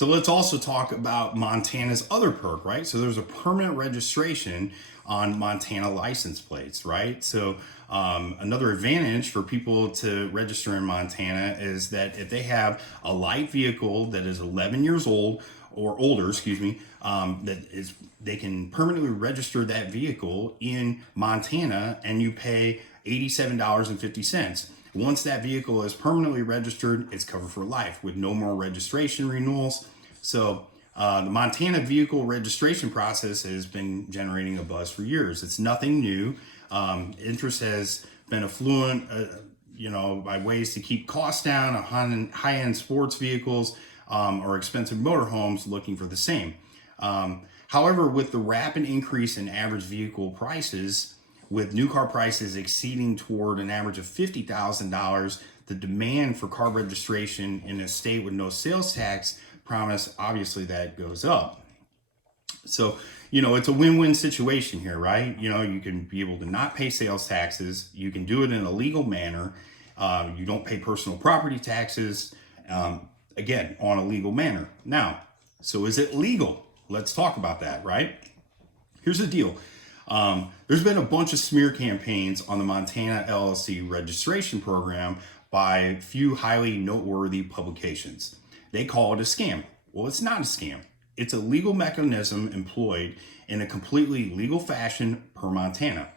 So let's also talk about Montana's other perk, right? So there's a permanent registration on Montana license plates, right? So another advantage for people to register in Montana is that if they have a light vehicle that is 11 years old or older, they can permanently register that vehicle in Montana, and you pay $87.50. Once that vehicle is permanently registered, it's covered for life with no more registration renewals. So the Montana vehicle registration process has been generating a buzz for years. It's nothing new. Interest has been affluent, by ways to keep costs down on high-end sports vehicles or expensive motorhomes looking for the same. However, with the rapid increase in average vehicle prices, with new car prices exceeding toward an average of $50,000, the demand for car registration in a state with no sales tax promise, obviously that goes up. So, it's a win-win situation here, right? You can be able to not pay sales taxes. You can do it in a legal manner. You don't pay personal property taxes, again, on a legal manner. Now, so is it legal? Let's talk about that, right? Here's the deal. There's been a bunch of smear campaigns on the Montana LLC registration program by a few highly noteworthy publications. They call it a scam. Well, it's not a scam. It's a legal mechanism employed in a completely legal fashion per Montana.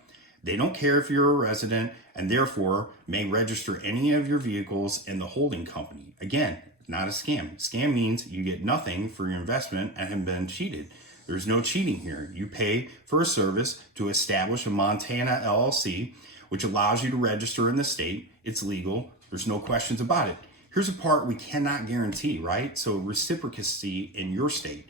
They don't care if you're a resident and therefore may register any of your vehicles in the holding company. Again, not a scam. Scam means you get nothing for your investment and have been cheated. There's no cheating here. You pay for a service to establish a Montana LLC, which allows you to register in the state. It's legal. There's no questions about it. Here's a part we cannot guarantee, right? So reciprocity in your state.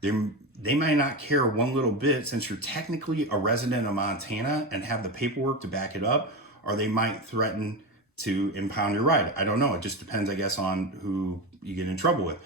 They might not care one little bit since you're technically a resident of Montana and have the paperwork to back it up, or they might threaten to impound your ride. I don't know. It just depends, I guess, on who you get in trouble with.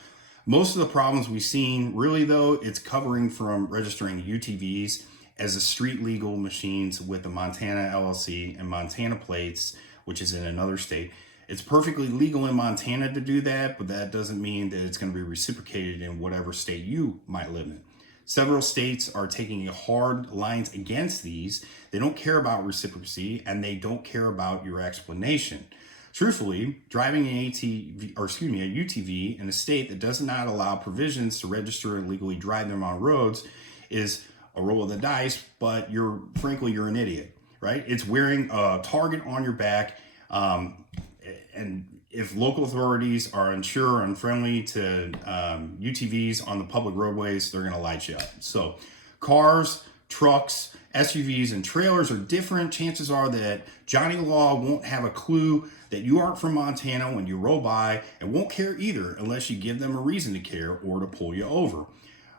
Most of the problems we've seen, really though, it's covering from registering UTVs as a street legal machines with the Montana LLC and Montana plates, which is in another state. It's perfectly legal in Montana to do that, but that doesn't mean that it's going to be reciprocated in whatever state you might live in. Several states are taking hard lines against these. They don't care about reciprocity and they don't care about your explanation. Truthfully, driving a UTV in a state that does not allow provisions to register and legally drive them on roads is a roll of the dice, but you're an idiot, right? It's wearing a target on your back. And if local authorities are unsure or unfriendly to UTVs on the public roadways, they're going to light you up. So cars, trucks, SUVs, and trailers are different. Chances are that Johnny Law won't have a clue that you aren't from Montana when you roll by, and won't care either unless you give them a reason to care or to pull you over.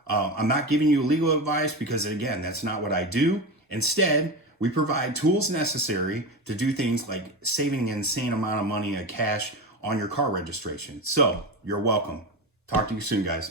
I'm not giving you legal advice because, again, that's not what I do. Instead, we provide tools necessary to do things like saving an insane amount of money in cash on your car registration. So you're welcome. Talk to you soon, guys.